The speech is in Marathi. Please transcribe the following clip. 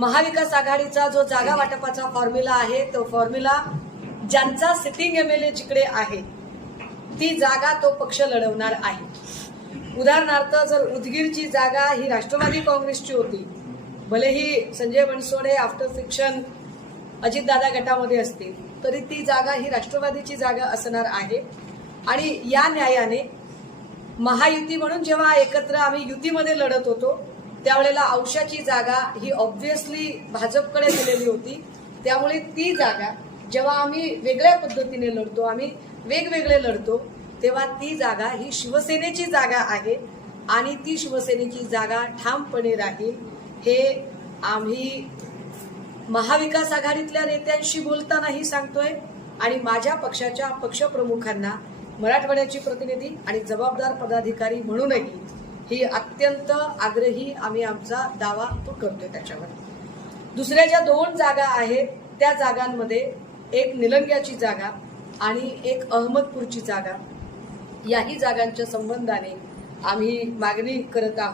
महाविकास आघाडीचा जो जागा वाटपाचा फॉर्म्युला आहे तो फॉर्म्युला ज्यांचा सिटिंग एम एल ए जिकडे आहे ती जागा तो पक्ष लढवणार आहे उदाहरणार्थ जर उदगीरची जागा ही राष्ट्रवादी काँग्रेसची होती भलेही संजय बनसोडे आफ्टर फिक्शन अजितदादा गटामध्ये असतील तरी ती जागा ही राष्ट्रवादीची जागा असणार आहे आणि या न्यायाने महायुती म्हणून जेव्हा एकत्र आम्ही युतीमध्ये लढत होतो त्यावेळेला औषाची जागा ही ऑब्व्हियसली भाजपकडे दिलेली होती त्यामुळे ती जागा जेव्हा आम्ही वेगळ्या पद्धतीने लढतो आम्ही वेगवेगळे लढतो तेव्हा ती जागा ही शिवसेनेची जागा आहे आणि ती शिवसेनेची जागा ठामपणे राहील हे आम्ही महाविकास आघाडीतल्या नेत्यांशी बोलतानाही सांगतोय आणि माझ्या पक्षाच्या पक्षप्रमुखांना मराठवाड्याची प्रतिनिधी आणि जबाबदार पदाधिकारी म्हणूनही ही अत्यंत आग्रही आम्ही आमचा दावा तो करतोय त्याच्यावर दुसऱ्या ज्या दोन जागा आहेत त्या जागांमध्ये एक निलंग्याची जागा आणि एक अहमदपूरची जागा याही जागांच्या संबंधाने आम्ही मागणी करत आहोत